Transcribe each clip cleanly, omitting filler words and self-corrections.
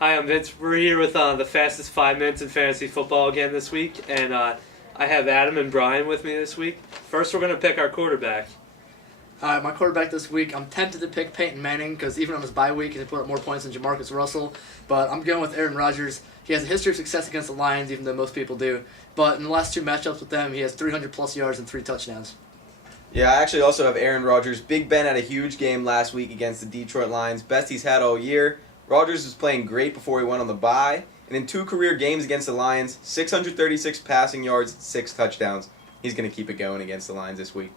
Hi, I'm Vince. We're here with the fastest 5 minutes in fantasy football again this week, and I have Adam and Brian with me this week. First, we're going to pick our quarterback. My quarterback this week, I'm tempted to pick Peyton Manning because even on his bye week, he put up more points than Jamarcus Russell. But I'm going with Aaron Rodgers. He has a history of success against the Lions, even though most people do. But in the last 2 matchups with them, he has 300-plus yards and 3 touchdowns. Yeah, I actually also have Aaron Rodgers. Big Ben had a huge game last week against the Detroit Lions. Best he's had all year. Rodgers was playing great before he went on the bye. And in 2 career games against the Lions, 636 passing yards, 6 touchdowns. He's going to keep it going against the Lions this week.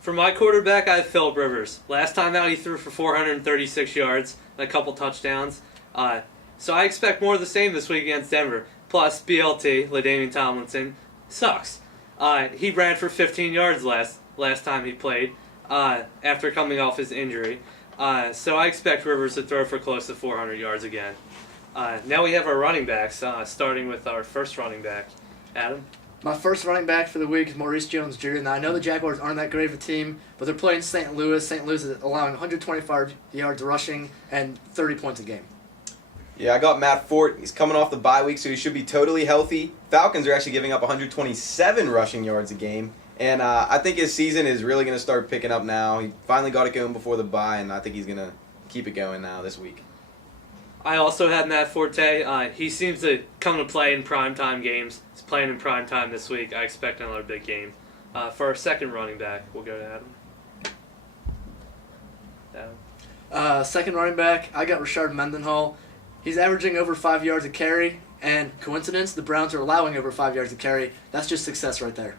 For my quarterback, I have Philip Rivers. Last time out, he threw for 436 yards and a couple touchdowns. So I expect more of the same this week against Denver. Plus, BLT, LaDainian Tomlinson, sucks. He ran for 15 yards last time he played after coming off his injury. So I expect Rivers to throw for close to 400 yards again. Now we have our running backs, starting with our first running back. Adam? My first running back for the week is Maurice Jones-Jr. Now, I know the Jaguars aren't that great of a team, but they're playing St. Louis. St. Louis is allowing 125 yards rushing and 30 points a game. Yeah, I got Matt Fort. He's coming off the bye week, so he should be totally healthy. Falcons are actually giving up 127 rushing yards a game. And I think his season is really going to start picking up now. He finally got it going before the bye, and I think he's going to keep it going now this week. I also have Matt Forte. He seems to come to play in primetime games. He's playing in primetime this week. I expect another big game. For our second running back, we'll go to Adam. Second running back, I got Rashard Mendenhall. He's averaging over 5 yards a carry, and coincidence, the Browns are allowing over 5 yards a carry. That's just success right there.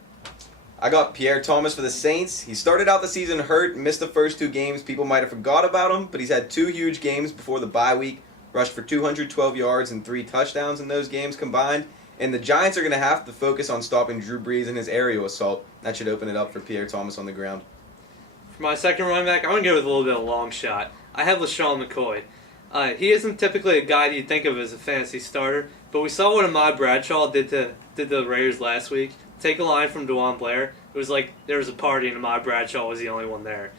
I got Pierre Thomas for the Saints. He started out the season hurt, missed the first 2 games. People might have forgot about him, but he's had 2 huge games before the bye week. Rushed for 212 yards and 3 touchdowns in those games combined. And the Giants are going to have to focus on stopping Drew Brees and his aerial assault. That should open it up for Pierre Thomas on the ground. For my second running back, I'm going to go with a little bit of a long shot. I have LaShawn McCoy. He isn't typically a guy you'd think of as a fantasy starter, but we saw what Ahmad Bradshaw did to the Raiders last week. Take a line from DeJuan Blair. It was like there was a party and Ahmad Bradshaw was the only one there.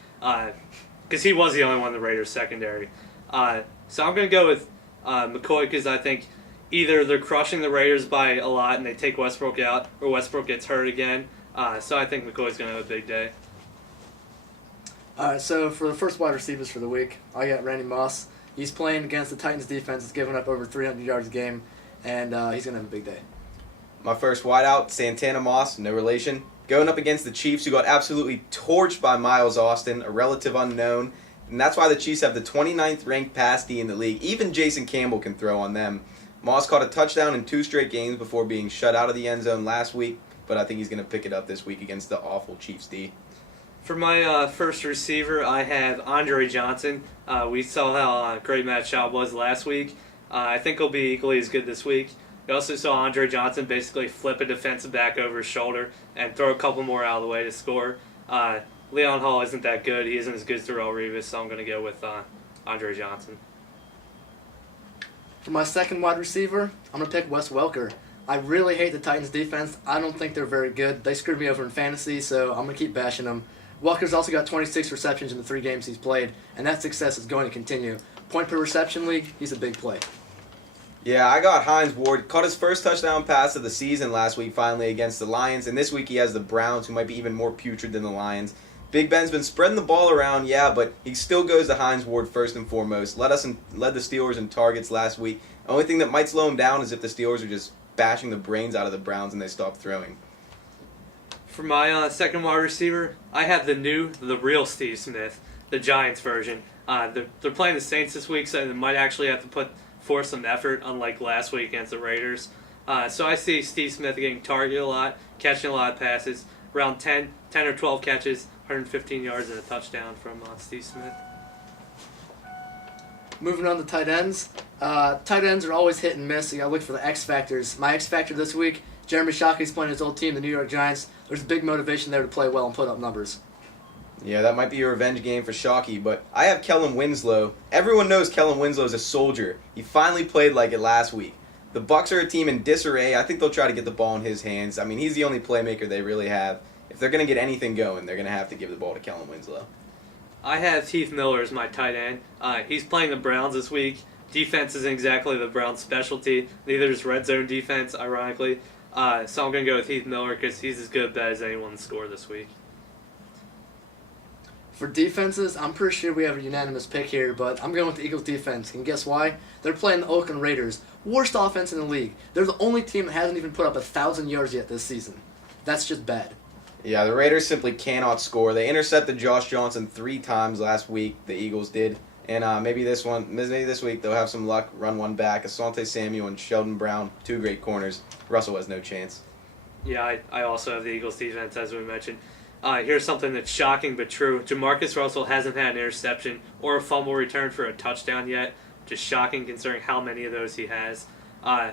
Because he was the only one in the Raiders secondary. So I'm going to go with McCoy because I think either they're crushing the Raiders by a lot and they take Westbrook out, or Westbrook gets hurt again. So I think McCoy's going to have a big day. Alright, so for the first wide receivers for the week, I got Randy Moss. He's playing against the Titans defense. It's giving up over 300 yards a game, and he's going to have a big day. My first wideout, Santana Moss, no relation. Going up against the Chiefs, who got absolutely torched by Miles Austin, a relative unknown. And that's why the Chiefs have the 29th ranked pass D in the league. Even Jason Campbell can throw on them. Moss caught a touchdown in 2 straight games before being shut out of the end zone last week, but I think he's going to pick it up this week against the awful Chiefs D. For my first receiver, I have Andre Johnson. We saw how great Matt Schaub was last week. I think he'll be equally as good this week. We also saw Andre Johnson basically flip a defensive back over his shoulder and throw a couple more out of the way to score. Leon Hall isn't that good. He isn't as good as Darrelle Revis, so I'm going to go with Andre Johnson. For my second wide receiver, I'm going to pick Wes Welker. I really hate the Titans defense. I don't think they're very good. They screwed me over in fantasy, so I'm going to keep bashing them. Welker's also got 26 receptions in the 3 games he's played, and that success is going to continue. Point per reception league, he's a big play. Yeah, I got Hines Ward. Caught his first touchdown pass of the season last week finally against the Lions, and this week he has the Browns, who might be even more putrid than the Lions. Big Ben's been spreading the ball around, yeah, but he still goes to Hines Ward first and foremost. Led the Steelers in targets last week. The only thing that might slow him down is if the Steelers are just bashing the brains out of the Browns and they stop throwing. For my second wide receiver, I have the real Steve Smith, the Giants version. They're playing the Saints this week, so they might actually have to forth some effort, unlike last week against the Raiders. So I see Steve Smith getting targeted a lot, catching a lot of passes, around 10 or 12 catches, 115 yards and a touchdown from Steve Smith. Moving on to tight ends. Tight ends are always hit and miss. You got to look for the X factors. My X factor this week, Jeremy Shockey's playing his old team, the New York Giants. There's big motivation there to play well and put up numbers. Yeah, that might be your revenge game for Shockey, but I have Kellen Winslow. Everyone knows Kellen Winslow is a soldier. He finally played like it last week. The Bucs are a team in disarray. I think they'll try to get the ball in his hands. I mean, he's the only playmaker they really have. If they're going to get anything going, they're going to have to give the ball to Kellen Winslow. I have Heath Miller as my tight end. He's playing the Browns this week. defense isn't exactly the Browns' specialty. Neither is red zone defense, ironically. So I'm going to go with Heath Miller because he's as good a bet as anyone to score this week. For defenses, I'm pretty sure we have a unanimous pick here, but I'm going with the Eagles defense. And guess why? They're playing the Oakland Raiders. Worst offense in the league. They're the only team that hasn't even put up 1,000 yards yet this season. That's just bad. Yeah, the Raiders simply cannot score. They intercepted Josh Johnson 3 times last week, the Eagles did. And maybe this week they'll have some luck, run one back. Asante Samuel and Sheldon Brown, 2 great corners. Russell has no chance. Yeah, I also have the Eagles defense, as we mentioned. Here's something that's shocking but true. Jamarcus Russell hasn't had an interception or a fumble return for a touchdown yet. Just shocking considering how many of those he has.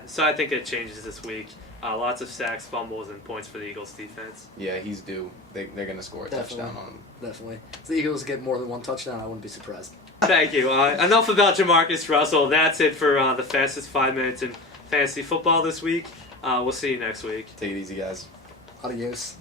So I think it changes this week. Lots of sacks, fumbles, and points for the Eagles defense. Yeah, he's due. They're going to score a touchdown on him. Definitely. If the Eagles get more than 1 touchdown, I wouldn't be surprised. Thank you. Enough about Jamarcus Russell. That's it for the fastest 5 minutes in fantasy football this week. We'll see you next week. Take it easy, guys. Adios.